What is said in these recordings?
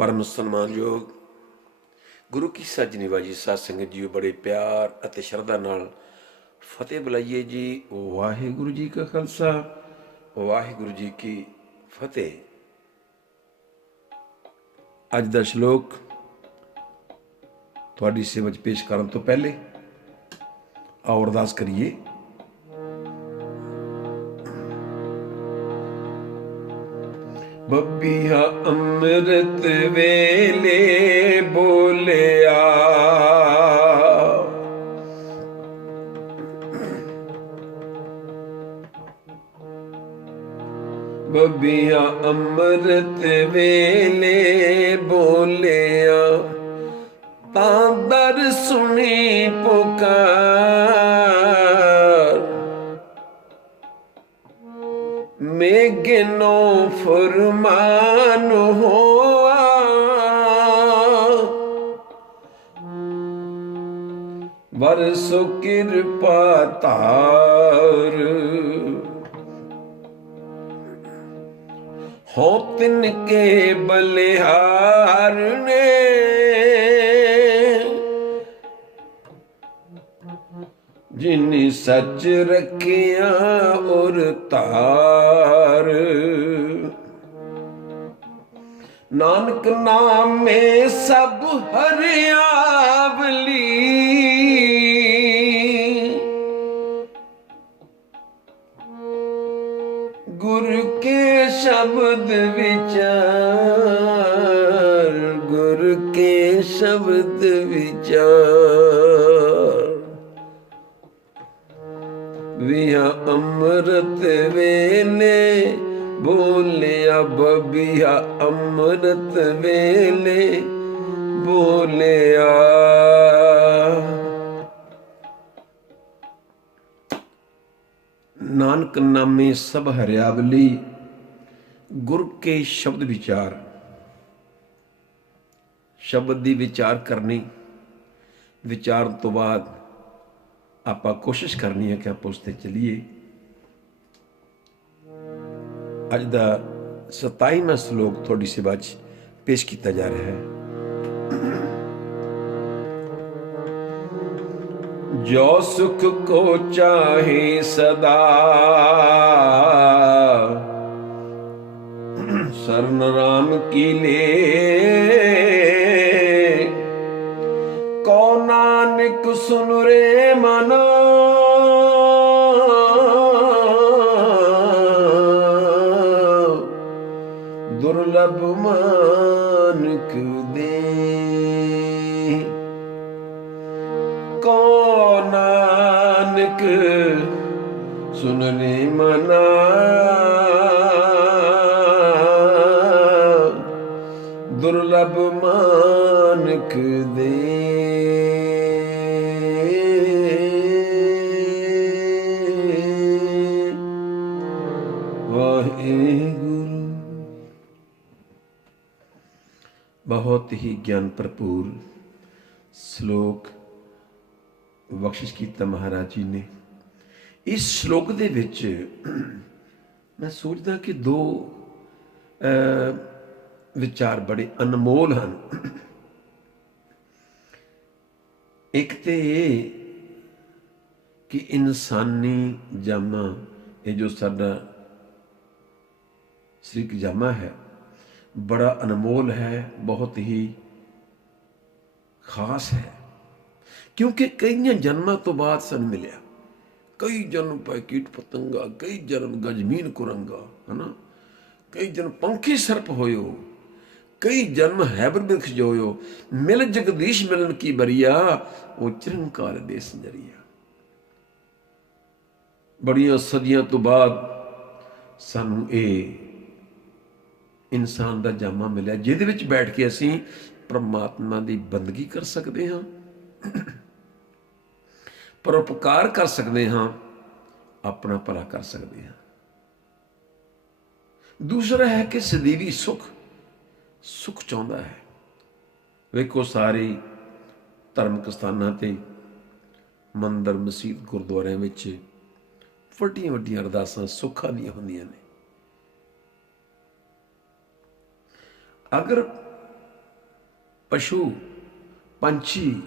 परम सन्मानयोग गुरु की सजनीबाजी साध संगत जी, बड़े प्यार ਅਤੇ ਸ਼ਰਧਾ ਨਾਲ ਫਤਿਹ ਬੁਲਾਈਏ जी। ਵਾਹਿਗੁਰੂ जी का खालसा, ਵਾਹਿਗੁਰੂ जी की फतेह। ਅੱਜ ਦਾ ਸ਼ਲੋਕ ਤੁਹਾਡੀ ਸੇਵਾ 'ਚ ਪੇਸ਼ ਕਰਨ ਤੋਂ ਪਹਿਲੇ ਆਓ ਅਰਦਾਸ ਕਰੀਏ। ਬੱਬੀਆ ਅੰਮ੍ਰਿਤ ਵੇਲੇ ਬੋਲਿਆ, ਬੱਬੀਆ ਅੰਮ੍ਰਿਤ ਵੇਲੇ ਬੋਲਿਆ, ਤਾਂ ਦਰ ਸੁਣੀ ਪੁਕਾਰ, ਮੇਘਨੋ ਫਰਮਾਨ ਹੋਆ, ਵਰਸੋ ਕਿਰਪਾ ਧਾਰ, ਹੋ ਤਿਨ ਕੇ ਬਲਿਹਾਰ ਨੇ, ਜਿਨ ਸੱਚ ਰੱਖਿਆ ਔਰ ਧਾਰ, ਨਾਨਕ ਨਾਮੇ ਸਭ ਹਰਿਆਵਲੀ, ਗੁਰ ਕੇ ਸ਼ਬਦ ਵਿਚਾਰ, ਗੁਰ ਕੇ ਸ਼ਬਦ ਵਿਚਾਰ, ਵਿਆ ਅੰਮ੍ਰਿਤ ਵੇਲੇ ਬੋਲਿਆ, ਬੱਬੀਆ ਅੰਮ੍ਰਿਤ ਵੇਲੇ ਬੋਲਿਆ। ਨਾਨਕ ਨਾਮੇ ਸਭ ਹਰਿਆਵਲੀ, ਗੁਰ ਕੇ ਸ਼ਬਦ ਵਿਚਾਰ। ਸ਼ਬਦ ਦੀ ਵਿਚਾਰ ਕਰਨੀ, ਵਿਚਾਰਨ ਤੋਂ ਬਾਅਦ ਆਪਾਂ ਕੋਸ਼ਿਸ਼ ਕਰਨੀ ਹੈ ਕਿ ਆਪਾਂ ਉਸ 'ਤੇ ਚੱਲੀਏ। ਅੱਜ ਦਾ 27ਵਾਂ ਸ਼ਲੋਕ ਤੁਹਾਡੀ ਸੇਵਾ 'ਚ ਪੇਸ਼ ਕੀਤਾ ਜਾ ਰਿਹਾ ਹੈ। ਜੋ ਸੁਖ ਕੋ ਚਾਹੇ ਸਦਾ, ਸਰਨ ਰਾਮ ਕੀ ਲੇ, ਕੋ ਨਾਨਕ ਸੁਨ ਰੇ ਮਨਾ, ਦੁਰਲਭ ਮਾਨਕ ਦੇ, ਕੋ ਨਾਨਕ ਸੁਨ ਰੇ ਮਨਾ, ਦੁਰਲਭ ਮਾਨਕ ਦੇ। ਵਾਹਿਗੁਰੂ। ਬਹੁਤ ਹੀ ਗਿਆਨ ਭਰਪੂਰ ਸ਼ਲੋਕ ਬਖਸ਼ਿਸ਼ ਕੀਤਾ ਮਹਾਰਾਜ ਜੀ ਨੇ। ਇਸ ਸ਼ਲੋਕ ਦੇ ਵਿੱਚ ਮੈਂ ਸੋਚਦਾ ਕਿ ਦੋ ਵਿਚਾਰ ਬੜੇ ਅਨਮੋਲ ਹਨ। ਇੱਕ ਤੇ ਇਹ ਕਿ ਇਨਸਾਨੀ ਜਾਮਾ, ਇਹ ਜੋ ਸਾਡਾ ਸਰੀਰਕ ਜਾਮਾ ਹੈ, ਬੜਾ ਅਨਮੋਲ ਹੈ, ਬਹੁਤ ਹੀ ਖਾਸ ਹੈ, ਕਿਉਂਕਿ ਕਈਆਂ ਜਨਮਾਂ ਤੋਂ ਬਾਅਦ ਸਾਨੂੰ ਮਿਲਿਆ। ਕਈ ਜਨਮ ਪਏ ਕੀਟ ਪਤੰਗਾ, ਕਈ ਜਨਮ ਗਜਮੀਨ ਕੁਰੰਗਾ, ਹਨਾ, ਕਈ ਜਨਮ ਪੰਖੀ ਸਰਪ ਹੋਇਓ, ਕਈ ਜਨਮ ਹੈਬਰ ਬਿਰਖ ਜੋਇਓ, ਮਿਲ ਜਗਦੀਸ਼ ਮਿਲਨ ਕੀ ਬਰੀਆ, ਉਹ ਚਿਰੰਕਾਰ ਦੇ ਸੰਜਰੀਆ। ਬੜੀਆਂ ਸਦੀਆਂ ਤੋਂ ਬਾਅਦ ਸਾਨੂੰ ਇਹ ਇਨਸਾਨ ਦਾ ਜਾਮਾ ਮਿਲਿਆ, ਜਿਹਦੇ ਵਿੱਚ ਬੈਠ ਕੇ ਅਸੀਂ ਪਰਮਾਤਮਾ ਦੀ ਬੰਦਗੀ ਕਰ ਸਕਦੇ ਹਾਂ, ਪਰਉਪਕਾਰ ਕਰ ਸਕਦੇ ਹਾਂ, ਆਪਣਾ ਭਲਾ ਕਰ ਸਕਦੇ ਹਾਂ। ਦੂਸਰਾ ਹੈ ਕਿ ਸਦੀਵੀ ਸੁਖ ਚਾਹੁੰਦਾ ਹੈ। ਵੇਖੋ, ਸਾਰੇ ਧਾਰਮਿਕ ਸਥਾਨਾਂ ਤੇ, ਮੰਦਰ, ਮਸੀਤ, ਗੁਰਦੁਆਰਿਆਂ ਵਿੱਚ ਵੱਡੀਆਂ ਵੱਡੀਆਂ ਅਰਦਾਸਾਂ ਸੁੱਖਾਂ ਦੀਆਂ ਹੁੰਦੀਆਂ ਨੇ। ਅਗਰ ਪਸ਼ੂ ਪੰਛੀ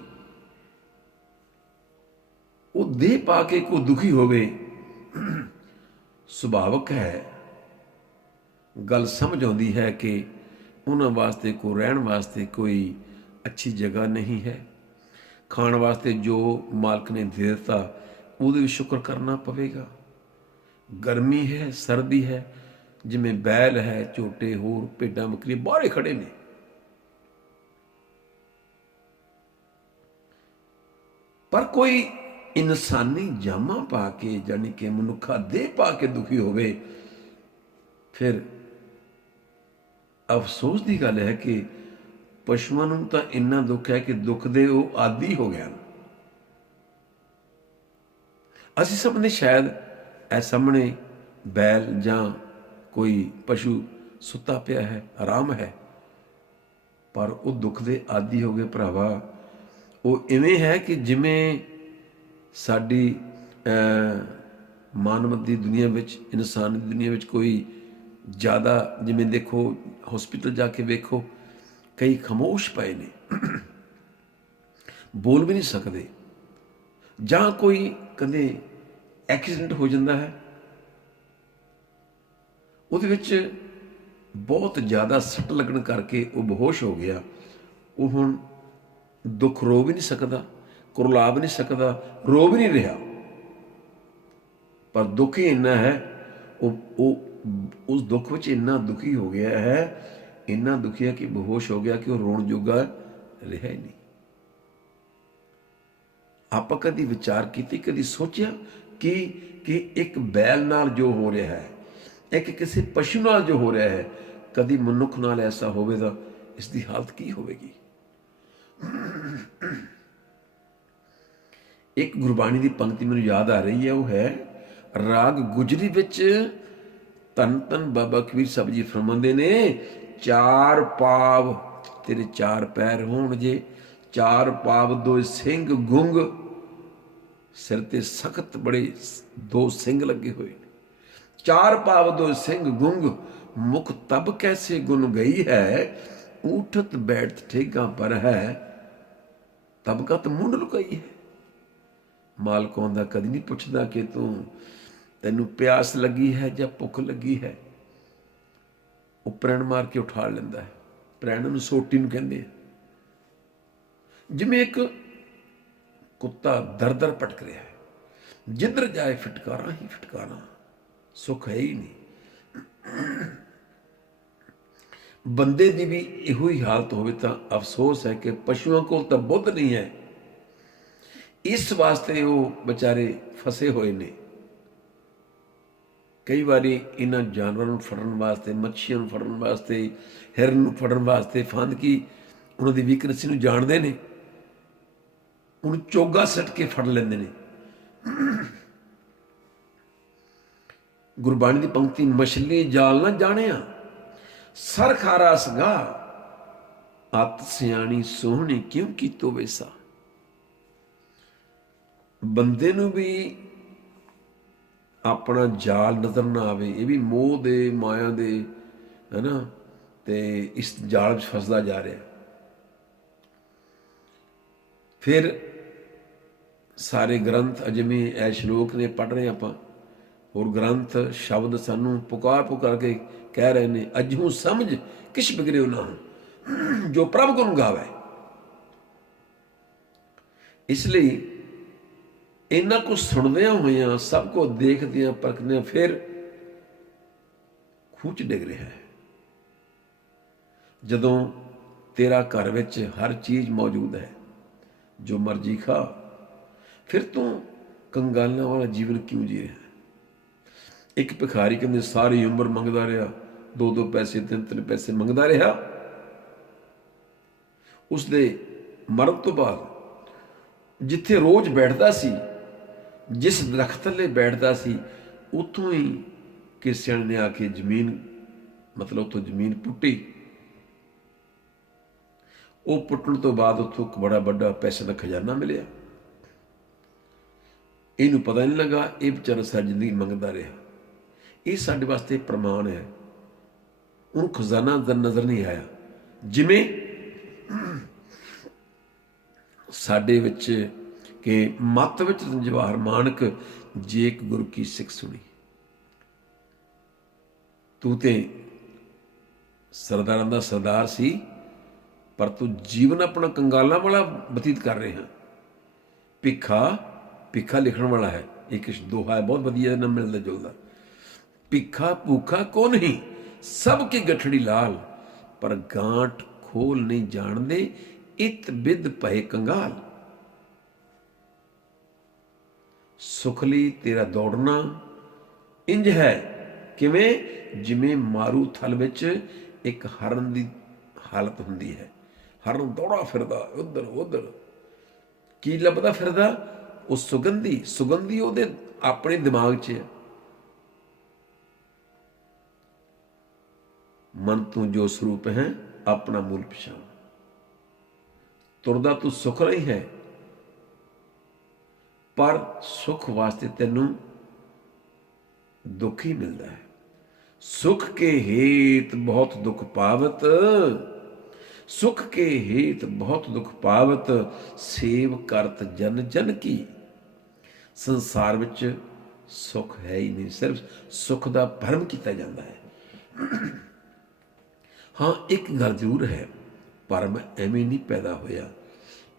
ਉਹ ਦੇਹ ਪਾ ਕੇ ਕੋਈ ਦੁਖੀ ਹੋਵੇ, ਸੁਭਾਵਕ ਹੈ। ਗੱਲ ਸਮਝ ਆਉਂਦੀ ਹੈ ਕਿ ਉਹਨਾਂ ਵਾਸਤੇ ਕੋਈ ਰਹਿਣ ਵਾਸਤੇ ਕੋਈ ਅੱਛੀ ਜਗ੍ਹਾ ਨਹੀਂ ਹੈ। ਖਾਣ ਵਾਸਤੇ ਜੋ ਮਾਲਕ ਨੇ ਦੇ ਦਿੱਤਾ ਉਹਦੇ ਵੀ ਸ਼ੁਕਰ ਕਰਨਾ ਪਵੇਗਾ। ਗਰਮੀ ਹੈ, ਸਰਦੀ ਹੈ, ਜਿਵੇਂ ਬੈਲ ਹੈ, ਝੋਟੇ, ਹੋਰ ਭੇਡਾਂ ਬੱਕਰੀਆਂ ਬਾਹਰੇ ਖੜੇ ਨੇ, ਪਰ ਕੋਈ ਇਨਸਾਨੀ ਜਾਮਾ ਪਾ ਕੇ, ਜਾਨੀ ਕਿ ਮਨੁੱਖਾ ਦੇਹ ਪਾ ਕੇ ਦੁਖੀ ਹੋਵੇ, ਫਿਰ ਅਫਸੋਸ ਦੀ ਗੱਲ ਹੈ ਕਿ ਪਸ਼ੂਆਂ ਨੂੰ ਤਾਂ ਇੰਨਾ ਦੁੱਖ ਹੈ ਕਿ ਦੁੱਖ ਦੇ ਉਹ ਆਦੀ ਹੋ ਗਏ ਹਨ। ਅਸੀਂ ਸਭ ਨੇ ਸ਼ਾਇਦ ਇਹ ਸਾਹਮਣੇ ਬੈਲ ਜਾਂ ਕੋਈ ਪਸ਼ੂ ਸੁੱਤਾ ਪਿਆ ਹੈ, ਆਰਾਮ ਹੈ, ਪਰ ਉਹ ਦੁੱਖ ਦੇ ਆਦੀ ਹੋ ਗਏ ਭਰਾਵਾ। ਉਹ ਇਵੇਂ ਹੈ ਕਿ ਜਿਵੇਂ ਸਾਡੀ ਮਾਨਵ ਦੀ ਦੁਨੀਆ ਵਿੱਚ, ਇਨਸਾਨ ਦੀ ਦੁਨੀਆ ਵਿੱਚ ਕੋਈ ਜ਼ਿਆਦਾ, ਜਿਵੇਂ ਦੇਖੋ ਹੌਸਪੀਟਲ ਜਾ ਕੇ ਵੇਖੋ, ਕਈ ਖਾਮੋਸ਼ ਪਏ ਨੇ, ਬੋਲ ਵੀ ਨਹੀਂ ਸਕਦੇ, ਜਾਂ ਕੋਈ ਕਦੇ ਐਕਸੀਡੈਂਟ ਹੋ ਜਾਂਦਾ ਹੈ, ਉਹਦੇ ਵਿੱਚ ਬਹੁਤ ਜ਼ਿਆਦਾ ਸੱਟ ਲੱਗਣ ਕਰਕੇ ਉਹ ਬੇਹੋਸ਼ ਹੋ ਗਿਆ। ਉਹ ਹੁਣ ਦੁੱਖ ਰੋ ਵੀ ਨਹੀਂ ਸਕਦਾ, ਕੁਰਲਾ ਵੀ ਨਹੀਂ ਸਕਦਾ, ਰੋ ਵੀ ਨਹੀਂ ਰਿਹਾ, ਪਰ ਦੁੱਖ ਹੀ ਇੰਨਾ ਹੈ, ਉਹ ਉਸ ਦੁੱਖ ਵਿੱਚ ਇੰਨਾ ਦੁਖੀ ਹੋ ਗਿਆ ਹੈ, ਇੰਨਾ ਦੁਖੀ ਹੈ ਕਿ ਬੇਹੋਸ਼ ਹੋ ਗਿਆ ਕਿ ਉਹ ਰੋਣ ਜੋਗਾ ਰਿਹਾ ਹੀ ਨਹੀਂ। ਆਪਾਂ ਕਦੀ ਵਿਚਾਰ ਕੀਤੀ, ਕਦੀ ਸੋਚਿਆ ਕਿ ਇੱਕ ਬੈਲ ਨਾਲ ਜੋ ਹੋ ਰਿਹਾ ਹੈ, ਇੱਕ ਕਿਸੇ ਪਸ਼ੂ ਨਾਲ ਜੋ ਹੋ ਰਿਹਾ ਹੈ, ਕਦੀ ਮਨੁੱਖ ਨਾਲ ਐਸਾ ਹੋਵੇ ਤਾਂ ਇਸ ਦੀ ਹਾਲਤ ਕੀ ਹੋਵੇਗੀ। ਇੱਕ ਗੁਰਬਾਣੀ ਦੀ ਪੰਕਤੀ ਮੈਨੂੰ ਯਾਦ ਆ ਰਹੀ ਹੈ, ਉਹ ਹੈ ਰਾਗ ਗੁਜਰੀ ਵਿੱਚ ਧੰਨ ਧੰਨ ਬਾਬਾ ਕਬੀਰ ਸਾਹਿਬ ਜੀ ਫਰਮਾਉਂਦੇ ਨੇ, ਚਾਰ ਪਾਵ ਤੇਰੇ ਚਾਰ ਪੈਰ ਹੋਣ ਜੇ, ਚਾਰ ਪਾਵ ਦੋ ਸਿੰਘ ਗੁੰਗ, ਸਿਰ ਤੇ ਸਖਤ ਬੜੇ ਦੋ ਸਿੰਘ ਲੱਗੇ ਹੋਏ ਨੇ। ਚਾਰ ਪਾਵ ਦੋ ਸਿੰਘ ਗੁੰਗ, ਮੁਖ ਤਬ ਕੈਸੇ ਗੁਣ ਗਈ ਹੈ, ਊਠਤ ਬੈਠਤ ਠੇਗਾ ਪਰ ਹੈ, ਤਬ ਕਤ ਮੁੰਡ ਲੁਕਾਈ ਹੈ। ਮਾਲਕ ਆਉਂਦਾ ਕਦੀ ਨਹੀਂ ਪੁੱਛਦਾ ਕਿ ਤੈਨੂੰ ਪਿਆਸ ਲੱਗੀ ਹੈ ਜਾਂ ਭੁੱਖ ਲੱਗੀ ਹੈ, ਉਹ ਪ੍ਰਣ ਮਾਰ ਕੇ ਉਠਾ ਲੈਂਦਾ ਹੈ। ਪ੍ਰਣ ਨੂੰ ਸੋਟੀ ਨੂੰ ਕਹਿੰਦੇ ਆ। ਜਿਵੇਂ ਇੱਕ ਕੁੱਤਾ ਦਰ ਦਰ ਭਟਕ ਰਿਹਾ ਹੈ, ਜਿੱਧਰ ਜਾਏ ਫਟਕਾਰਾਂ ਹੀ ਫਟਕਾਰਾਂ, ਸੁੱਖ ਹੈ ਹੀ ਨਹੀਂ। ਬੰਦੇ ਦੀ ਵੀ ਇਹੋ ਹੀ ਹਾਲਤ ਹੋਵੇ ਤਾਂ ਅਫਸੋਸ ਹੈ ਕਿ ਪਸ਼ੂਆਂ ਕੋਲ ਤਾਂ ਬੁੱਧ ਨਹੀਂ ਹੈ, ਇਸ ਵਾਸਤੇ ਉਹ ਵਿਚਾਰੇ ਫਸੇ ਹੋਏ ਨੇ। ਕਈ ਵਾਰੀ ਇਹਨਾਂ ਜਾਨਵਰਾਂ ਨੂੰ ਫੜਨ ਵਾਸਤੇ, ਮੱਛੀਆਂ ਨੂੰ ਫੜਨ ਵਾਸਤੇ, ਹਿਰਨ ਨੂੰ ਫੜਨ ਵਾਸਤੇ, ਫੰਦ ਕੀ ਉਹਨਾਂ ਦੀ ਵੀਕਨੈਸ ਨੂੰ ਜਾਣਦੇ ਨੇ, ਉਹਨੂੰ ਚੋਗਾ ਸੱਟ ਕੇ ਫੜ ਲੈਂਦੇ ਨੇ। ਗੁਰਬਾਣੀ ਦੀ ਪੰਕਤੀ, ਮਛਲੀ ਜਾਲ ਨਾ ਜਾਣਿਆ, ਸਰ ਖਾਰਾ ਸਗਾ, ਅੱਤ ਸਿਆਣੀ ਸੋਹਣੀ ਕਿਉਂ ਕੀਤੋ ਵੈਸਾ। ਬੰਦੇ ਨੂੰ ਵੀ ਆਪਣਾ ਜਾਲ ਨਜ਼ਰ ਨਾ ਆਵੇ, ਇਹ ਵੀ ਮੋਹ ਦੇ, ਮਾਇਆ ਦੇ, ਹੈ ਨਾ, ਤੇ ਇਸ ਜਾਲ ਵਿੱਚ ਫਸਦਾ ਜਾ ਰਿਹਾ। ਫਿਰ ਸਾਰੇ ਗ੍ਰੰਥ ਜਿਵੇਂ ਇਹ ਸ਼ਲੋਕ ਨੇ ਪੜ੍ਹ ਰਹੇ ਆਪਾਂ, ਹੋਰ ਗ੍ਰੰਥ ਸ਼ਬਦ ਸਾਨੂੰ ਪੁਕਾਰ ਪੁਕਾਰ ਕੇ ਕਹਿ ਰਹੇ ਨੇ, ਅਜਹੂ ਸਮਝ ਕਿਛ ਬਿਗੜਿਓ ਨਾ ਜੋ ਪ੍ਰਭ ਗੁਣ ਗਾਵੇ। ਇਸ ਲਈ ਇਹਨਾਂ ਕੁਝ ਸੁਣਦਿਆਂ ਹੋਇਆਂ, ਸਭ ਕੁਝ ਦੇਖਦਿਆਂ ਪਰਖਦਿਆਂ, ਫਿਰ ਖੂਹ 'ਚ ਡਿੱਗ ਰਿਹਾ ਹੈ। ਜਦੋਂ ਤੇਰਾ ਘਰ ਵਿੱਚ ਹਰ ਚੀਜ਼ ਮੌਜੂਦ ਹੈ, ਜੋ ਮਰਜ਼ੀ ਖਾ, ਫਿਰ ਤੂੰ ਕੰਗਾਲਾਂ ਵਾਲਾ ਜੀਵਨ ਕਿਉਂ ਜੀ ਰਿਹਾ। ਇੱਕ ਭਿਖਾਰੀ ਕਹਿੰਦੇ ਸਾਰੀ ਉਮਰ ਮੰਗਦਾ ਰਿਹਾ, 2-2 ਪੈਸੇ 3-3 ਪੈਸੇ ਮੰਗਦਾ ਰਿਹਾ। ਉਸਦੇ ਮਰਨ ਤੋਂ ਬਾਅਦ ਜਿੱਥੇ ਰੋਜ਼ ਬੈਠਦਾ ਸੀ, ਜਿਸ ਦਰਖਤ ਥੱਲੇ ਬੈਠਦਾ ਸੀ, ਉੱਥੋਂ ਹੀ ਕਿਸੇ ਨੇ ਆ ਕੇ ਜ਼ਮੀਨ, ਮਤਲਬ ਉੱਥੋਂ ਜ਼ਮੀਨ ਪੁੱਟੀ। ਉਹ ਪੁੱਟਣ ਤੋਂ ਬਾਅਦ ਉੱਥੋਂ ਇੱਕ ਬੜਾ ਵੱਡਾ ਪੈਸੇ ਦਾ ਖਜ਼ਾਨਾ ਮਿਲਿਆ। ਇਹਨੂੰ ਪਤਾ ਨਹੀਂ ਲੱਗਾ, ਇਹ ਵਿਚਾਰਾ ਸਾਰੀ ਜ਼ਿੰਦਗੀ ਮੰਗਦਾ ਰਿਹਾ। ਇਹ ਸਾਡੇ ਵਾਸਤੇ ਪ੍ਰਮਾਣ ਹੈ, ਉਹਨੂੰ ਖਜ਼ਾਨਾ ਨਜ਼ਰ ਨਹੀਂ ਆਇਆ। ਜਿਵੇਂ ਸਾਡੇ ਵਿੱਚ ਕਿ ਮੱਤ ਵਿੱਚ ਜਵਾਹਰ ਮਾਨਕ ਜੇ ਇੱਕ ਗੁਰੂ ਕੀ ਸਿੱਖ ਸੁਣੀ। ਤੂੰ ਤੇ ਸਰਦਾਰਾਂ ਦਾ ਸਰਦਾਰ ਸੀ, ਪਰ ਤੂੰ ਜੀਵਨ ਆਪਣਾ ਕੰਗਾਲਾਂ ਵਾਲਾ ਬਤੀਤ ਕਰ ਰਿਹਾ। ਭਿੱਖਾ ਲਿਖਣ ਵਾਲਾ ਹੈ, ਇੱਕ ਦੋਹਾ ਹੈ ਬਹੁਤ ਵਧੀਆ ਨਾ ਮਿਲਦਾ ਜੁਲਦਾ। ਭਿੱਖਾ ਭੂਖਾ ਕੋ ਨਹੀਂ, ਸਭ ਕੀ ਗਠੜੀ ਲਾਲ, ਪਰ ਗਾਂਠ ਖੋਲ ਨਹੀਂ ਜਾਣਦੇ, ਇਤ ਬਿਦ ਭਏ ਕੰਗਾਲ। ਸੁਖ ਲਈ ਤੇਰਾ ਦੌੜਨਾ ਇੰਜ ਹੈ, ਕਿਵੇਂ? ਜਿਵੇਂ ਮਾਰੂ ਥਲ ਵਿੱਚ ਇੱਕ ਹਰਨ ਦੀ ਹਾਲਤ ਹੁੰਦੀ ਹੈ। ਹਰਨ ਦੌੜਾ ਫਿਰਦਾ ਉੱਧਰ ਉੱਧਰ, ਕੀ ਲੱਭਦਾ ਫਿਰਦਾ? ਉਹ ਸੁਗੰਧੀ ਉਹਦੇ ਆਪਣੇ ਦਿਮਾਗ 'ਚ ਹੈ। ਮਨ ਤੂੰ ਜੋ ਸਰੂਪ ਹੈ, ਆਪਣਾ ਮੂਲ ਪਛਾਣ। ਤੁਰਦਾ ਤੂੰ ਸੁਖ ਰਹੀ ਹੈ, ਪਰ ਸੁਖ ਵਾਸਤੇ ਤੈਨੂੰ ਦੁੱਖ ਹੀ ਮਿਲਦਾ ਹੈ। ਸੁਖ ਕੇ ਹੇਤ ਬਹੁਤ ਦੁੱਖ ਪਾਵਤ, ਸੁਖ ਕੇ ਹੇਤ ਬਹੁਤ ਦੁੱਖ ਪਾਵਤ, ਸੇਵ ਕਰਤ ਜਨ ਜਨ ਕੀ। ਸੰਸਾਰ ਵਿੱਚ ਸੁਖ ਹੈ ਹੀ ਨਹੀਂ, ਸਿਰਫ ਸੁਖ ਦਾ ਭਰਮ ਕੀਤਾ ਜਾਂਦਾ ਹੈ। ਹਾਂ, ਇੱਕ ਗੱਲ ਜ਼ਰੂਰ ਹੈ, ਭਰਮ ਐਵੇਂ ਨਹੀਂ ਪੈਦਾ ਹੋਇਆ,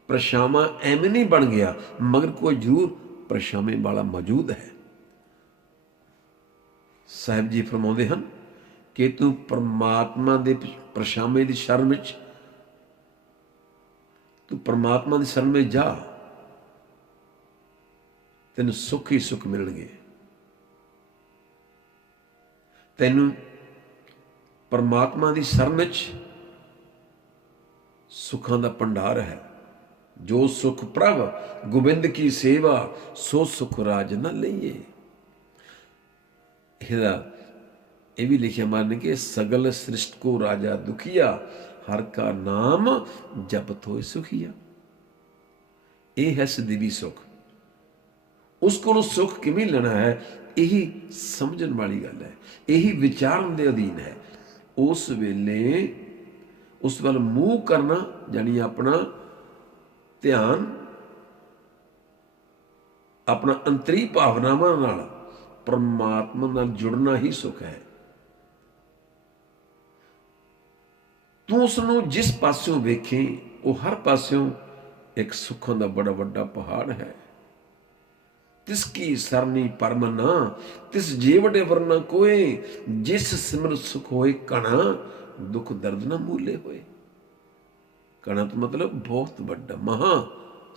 ਪਰਛਾਵਾਂ ਐਵੇਂ ਨਹੀਂ ਬਣ ਗਿਆ, ਮਗਰ ਕੋਈ ਜ਼ਰੂਰ ਪਰਛਾਵੇਂ ਵਾਲਾ ਮੌਜੂਦ ਹੈ। ਸਾਹਿਬ ਜੀ ਫਰਮਾਉਂਦੇ ਹਨ ਕਿ ਤੂੰ ਪਰਮਾਤਮਾ ਦੇ ਪਰਛਾਵੇਂ ਦੀ ਸ਼ਰਨ ਵਿੱਚ, ਤੂੰ ਪਰਮਾਤਮਾ ਦੀ ਸ਼ਰਨ ਵਿੱਚ ਜਾ, ਤੈਨੂੰ ਸੁੱਖ ਹੀ ਸੁੱਖ ਮਿਲਣਗੇ। ਤੈਨੂੰ ਪਰਮਾਤਮਾ ਦੀ ਸ਼ਰਨ ਵਿੱਚ ਸੁੱਖਾਂ ਦਾ ਭੰਡਾਰ ਹੈ। ਜੋ ਸੁਖ ਪ੍ਰਭ ਗੋਬਿੰਦ ਕੀ ਸੇਵਾ, ਸੋ ਸੁਖ ਰਾਜ ਨਾ ਲਈਏ। ਇਹਦਾ ਇਹ ਵੀ ਲਿਖਿਆ ਮਨ ਕਿ ਸਗਲ ਸ੍ਰਿਸ਼ਟ ਕੋ ਰਾਜਾ ਦੁਖੀਆ, ਹਰ ਕਾ ਨਾਮ ਜਪਤ ਹੋਏ ਸੁਖੀਆ। ਇਹ ਹੈ ਸਦੀਵੀ ਸੁਖ। ਉਸ ਕੋਲੋਂ ਸੁਖ ਕਿਵੇਂ ਲੈਣਾ ਹੈ, ਇਹੀ ਸਮਝਣ ਵਾਲੀ ਗੱਲ ਹੈ, ਇਹੀ ਵਿਚਾਰਨ ਦੇ ਅਧੀਨ ਹੈ। ਉਸ ਵੇਲੇ ਉਸ ਵੱਲ ਮੂੰਹ ਕਰਨਾ, ਜਾਣੀ ਆਪਣਾ ਧਿਆਨ ਆਪਣਾ ਅੰਤਰੀ ਭਾਵਨਾਵਾਂ ਨਾਲ ਪਰਮਾਤਮਾ ਨਾਲ ਜੁੜਨਾ ਹੀ ਸੁਖ ਹੈ। ਤੂੰ ਉਸ ਨੂੰ ਜਿਸ ਪਾਸਿਓਂ ਵੇਖੇ, ਉਹ ਹਰ ਪਾਸਿਓਂ ਇੱਕ ਸੁੱਖਾਂ ਦਾ ਬੜਾ ਵੱਡਾ ਪਹਾੜ ਹੈ। ਤਿਸ ਕੀ ਸਰਨੀ ਪਰਮ ਨਾ, ਤਿਸ ਜੀਵੜੇ ਵਰਨਾ ਕੋਏ, ਜਿਸ ਸਿਮਰ ਸੁਖ ਹੋਏ ਕਣਾ, ਦੁੱਖ ਦਰਦ ਨਾ ਮੂਲੇ ਹੋਏ। ਕਣਾ ਤੋਂ ਮਤਲਬ ਬਹੁਤ ਵੱਡਾ ਮਹਾ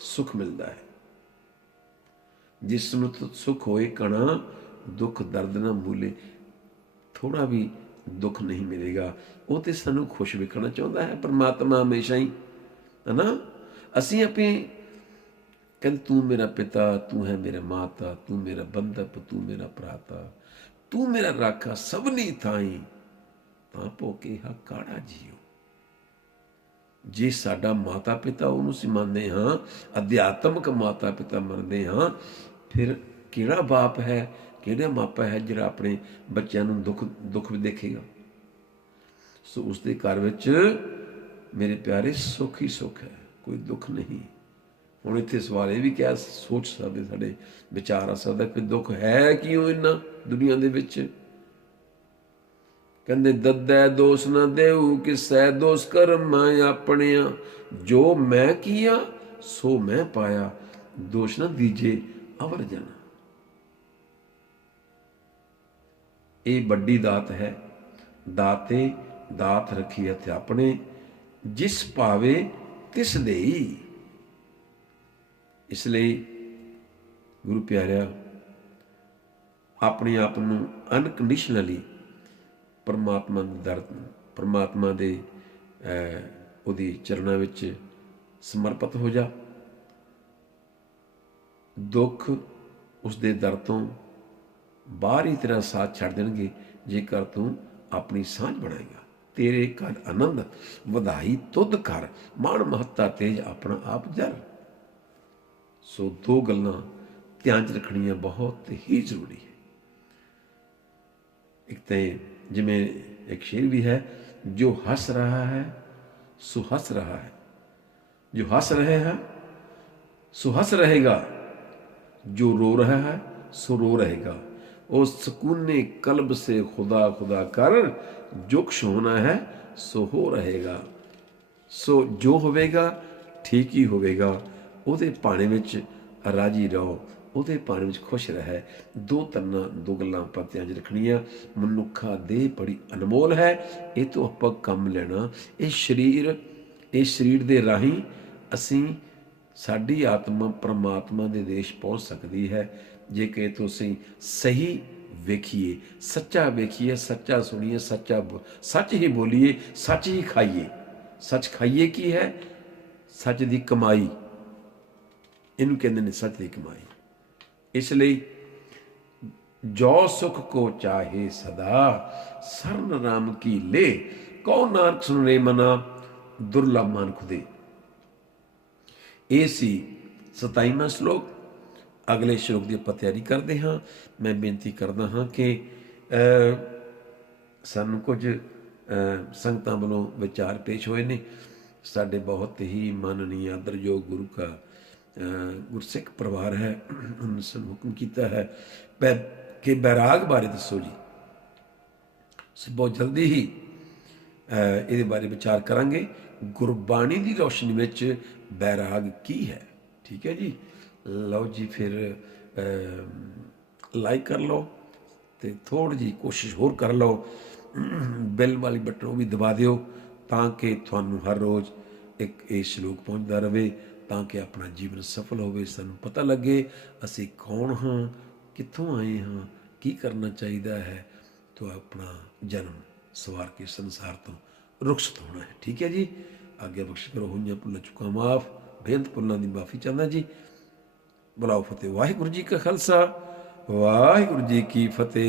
ਸੁਖ ਮਿਲਦਾ ਹੈ। ਜਿਸ ਨੂੰ ਸੁਖ ਹੋਏ ਕਣਾ, ਦੁੱਖ ਦਰਦ ਨਾ ਮੂਲੇ। ਥੋੜਾ ਵੀ ਦੁੱਖ ਨਹੀਂ ਮਿਲੇਗਾ। ਉਹ ਤੇ ਸਾਨੂੰ ਖੁਸ਼ ਵੇਖਣਾ ਚਾਹੁੰਦਾ ਹੈ ਪਰਮਾਤਮਾ ਹਮੇਸ਼ਾ ਹੀ, ਹੈ ਨਾ। ਅਸੀਂ ਆਪਣੀ ਕਹਿੰਦੇ ਤੂੰ ਮੇਰਾ ਪਿਤਾ, ਤੂੰ ਹੈ ਮੇਰਾ ਮਾਤਾ, ਤੂੰ ਮੇਰਾ ਬੰਧਪ, ਤੂੰ ਮੇਰਾ ਭਰਾਤਾ, ਤੂੰ ਮੇਰਾ ਰਾਖਾ ਸਭਨੀ ਥਾਈ, ਤਾਂ ਭੋਕੇ ਹਾ ਕਾੜਾ ਜੀਓ। ਜੇ ਸਾਡਾ ਮਾਤਾ ਪਿਤਾ ਉਹਨੂੰ ਅਸੀਂ ਮੰਨਦੇ ਹਾਂ, ਅਧਿਆਤਮਕ ਮਾਤਾ ਪਿਤਾ ਮੰਨਦੇ ਹਾਂ, ਫਿਰ ਕਿਹੜਾ ਬਾਪ ਹੈ, ਕਿਹੜਾ ਮਾਪਾ ਹੈ ਜਿਹੜਾ ਆਪਣੇ ਬੱਚਿਆਂ ਨੂੰ ਦੁੱਖ ਵੀ ਦੇਖੇਗਾ। ਸੋ ਉਸਦੇ ਘਰ ਵਿੱਚ ਮੇਰੇ ਪਿਆਰੇ ਸੁੱਖ ਹੀ ਸੁੱਖ ਹੈ, ਕੋਈ ਦੁੱਖ ਨਹੀਂ। ਹੁਣ ਇੱਥੇ ਸਵਾਲ ਇਹ ਵੀ ਕਿਆ ਸੋਚ ਸਕਦੇ, ਸਾਡੇ ਵਿਚਾਰ ਆ ਸਕਦਾ ਕਿ ਦੁੱਖ ਹੈ ਕਿਉਂ ਇਹਨਾਂ ਦੁਨੀਆ ਦੇ ਵਿੱਚ। ਕਹਿੰਦੇ ਦੱਦੈ ਦੋਸ਼ ਨਾ ਦੇਊ, ਕਿਸੈ ਦੋਸ਼ ਕਰਮਾਂ ਆਪਣਿਆਂ, ਜੋ ਮੈਂ ਕੀਆ ਸੋ ਮੈਂ ਪਾਇਆ, ਦੋਸ਼ ਨਾ ਦੀਜੇ ਅਵਰ ਜਨ। ਇਹ ਵੱਡੀ ਦਾਤ ਹੈ। ਦਾਤੇ ਦਾਤ ਰੱਖੀ ਹੱਥ ਆਪਣੇ, ਜਿਸ ਭਾਵੇ ਤਿਸ ਦੇਈ। ਇਸ ਲਈ ਗੁਰੂ ਪਿਆਰਿਆ, ਆਪਣੇ ਆਪ ਨੂੰ ਅਨਕੰਡੀਸ਼ਨਲੀ ਪਰਮਾਤਮਾ ਦੇ ਦਰ, ਪਰਮਾਤਮਾ ਦੇ ਉਹਦੀ ਚਰਨਾਂ ਵਿੱਚ ਸਮਰਪਿਤ ਹੋ ਜਾ। ਦੁੱਖ ਉਸਦੇ ਦਰ ਤੋਂ ਬਾਹਰ ਹੀ ਤੇਰਾ ਸਾਥ ਛੱਡ ਦੇਣਗੇ, ਜੇਕਰ ਤੂੰ ਆਪਣੀ ਸਾਂਝ ਬਣਾਏਗਾ। ਤੇਰੇ ਘਰ ਆਨੰਦ ਵਧਾਈ ਤੁਧ ਕਰ, ਮਾਣ ਮਹੱਤਾ ਤੇਜ ਆਪਣਾ ਆਪ ਜਰ। ਸੋ ਦੋ ਗੱਲਾਂ ਧਿਆਨ 'ਚ ਰੱਖਣੀਆਂ ਬਹੁਤ ਹੀ ਜ਼ਰੂਰੀ ਹੈ। ਇੱਕ ਤਾਂ ਜਿਵੇਂ ਇੱਕ ਸ਼ੇਰ ਵੀ ਹੈ, ਜੋ ਹੱਸ ਰਹਾ ਹੈ ਸੋ ਹੱਸ ਰਹਾ ਹੈ, ਜੋ ਹੱਸ ਰਹੇ ਹੈ सो हंस रहेगा, जो रो रहा है सो रो रहेगा। और सुकून कल्ब से खुदा खुदा कर, जो कुछ होना है सो हो रहेगा। सो जो ਹੋਵੇਗਾ ਠੀਕ ਹੀ ਹੋਵੇਗਾ। ਉਹਦੇ ਭਾਣੇ ਵਿੱਚ ਰਾਜੀ ਰਹੋ, ਉਹਦੇ ਭਾਣੇ ਵਿੱਚ ਖੁਸ਼ ਰਹਿ। ਦੋ ਤੰਨਾਂ ਦੋ ਗੱਲਾਂ ਆਪਾਂ ਧਿਆਨ 'ਚ ਰੱਖਣੀਆਂ। ਮਨੁੱਖਾ ਦੇਹ ਬੜੀ ਅਨਮੋਲ ਹੈ, ਇਹ ਤੋਂ ਆਪਾਂ ਕੰਮ ਲੈਣਾ। ਇਹ ਸਰੀਰ ਦੇ ਰਾਹੀਂ ਅਸੀਂ ਸਾਡੀ ਆਤਮਾ ਪਰਮਾਤਮਾ ਦੇ ਦੇਸ਼ ਪਹੁੰਚ ਸਕਦੀ ਹੈ, ਜੇ ਕਿ ਤੁਸੀਂ ਸਹੀ ਵੇਖੀਏ, ਸੱਚਾ ਵੇਖੀਏ, ਸੱਚਾ ਸੁਣੀਏ, ਸੱਚ ਹੀ ਬੋਲੀਏ, ਸੱਚ ਹੀ ਖਾਈਏ। ਸੱਚ ਖਾਈਏ ਕੀ ਹੈ? ਸੱਚ ਦੀ ਕਮਾਈ, ਇਹਨੂੰ ਕਹਿੰਦੇ ਨੇ ਸੱਚ ਦੀ ਕਮਾਈ। ਇਸ ਲਈ ਜੋ ਸੁਖ ਕੋ ਚਾਹੇ ਸਦਾ, ਸਰਨ ਰਾਮ ਕੀ ਲੇ, ਕਉ ਨਾਨਕ ਸੁਣੇ ਮਨਾ, ਦੁਰਲਭ ਮਨ ਖੁਦੇ। ਇਹ ਸੀ 27ਵਾਂ ਸ਼ਲੋਕ। ਅਗਲੇ ਸ਼ਲੋਕ ਦੀ ਆਪਾਂ ਤਿਆਰੀ ਕਰਦੇ ਹਾਂ। ਮੈਂ ਬੇਨਤੀ ਕਰਦਾ ਹਾਂ ਕਿ ਸਾਨੂੰ ਕੁਝ ਸੰਗਤਾਂ ਵੱਲੋਂ ਵਿਚਾਰ ਪੇਸ਼ ਹੋਏ ਨੇ। ਸਾਡੇ ਬਹੁਤ ਹੀ ਮਾਨਨੀय ਆਦਰਯੋਗ ਗੁਰੂ ਕਾ ਗੁਰਸਿੱਖ ਪਰਿਵਾਰ ਹੈ, ਉਹਨਾਂ ਸਾਨੂੰ ਹੁਕਮ ਕੀਤਾ ਹੈ ਕਿ ਬੈਰਾਗ ਬਾਰੇ ਦੱਸੋ ਜੀ। ਅਸੀਂ ਬਹੁਤ ਜਲਦੀ ਹੀ ਇਹਦੇ ਬਾਰੇ ਵਿਚਾਰ ਕਰਾਂਗੇ। ਗੁਰਬਾਣੀ ਦੀ ਰੋਸ਼ਨੀ ਵਿੱਚ ਬੈਰਾਗ ਕੀ ਹੈ? ਠੀਕ ਹੈ ਜੀ। ਲਓ ਜੀ, ਫਿਰ ਲਾਈਕ ਕਰ ਲਓ ਅਤੇ ਥੋੜ੍ਹੀ ਜਿਹੀ ਕੋਸ਼ਿਸ਼ ਹੋਰ ਕਰ ਲਓ, ਬੈਲ ਵਾਲੀ ਬਟਨ ਉਹ ਵੀ ਦਬਾ ਦਿਓ, ਤਾਂ ਕਿ ਤੁਹਾਨੂੰ ਹਰ ਰੋਜ਼ ਇੱਕ ਇਹ ਸ਼ਲੋਕ ਪਹੁੰਚਦਾ ਰਹੇ, ਤਾਂ ਕਿ ਆਪਣਾ ਜੀਵਨ ਸਫਲ ਹੋਵੇ। ਸਾਨੂੰ ਪਤਾ ਲੱਗੇ ਅਸੀਂ ਕੌਣ ਹਾਂ, ਕਿੱਥੋਂ ਆਏ ਹਾਂ, ਕੀ ਕਰਨਾ ਚਾਹੀਦਾ ਹੈ, ਤਾਂ ਆਪਣਾ ਜਨਮ ਸਵਾਰ ਕੇ ਸੰਸਾਰ ਤੋਂ ਰੁਖਸਤ ਹੋਣਾ ਹੈ। ਠੀਕ ਹੈ ਜੀ। ਆਗਿਆ ਬਖਸ਼ ਕਰੋ, ਹੋਈਆਂ ਭੁੱਲਾਂ ਚੁੱਕਾਂ ਮਾਫ, ਬੇਅੰਤ ਭੁੱਲਾਂ ਦੀ ਮਾਫੀ ਚਾਹੁੰਦਾ ਜੀ। ਬੁਲਾਓ ਫਤਿਹ। ਵਾਹਿਗੁਰੂ ਜੀ ਕਾ ਖਾਲਸਾ, ਵਾਹਿਗੁਰੂ ਜੀ ਕੀ ਫਤਿਹ।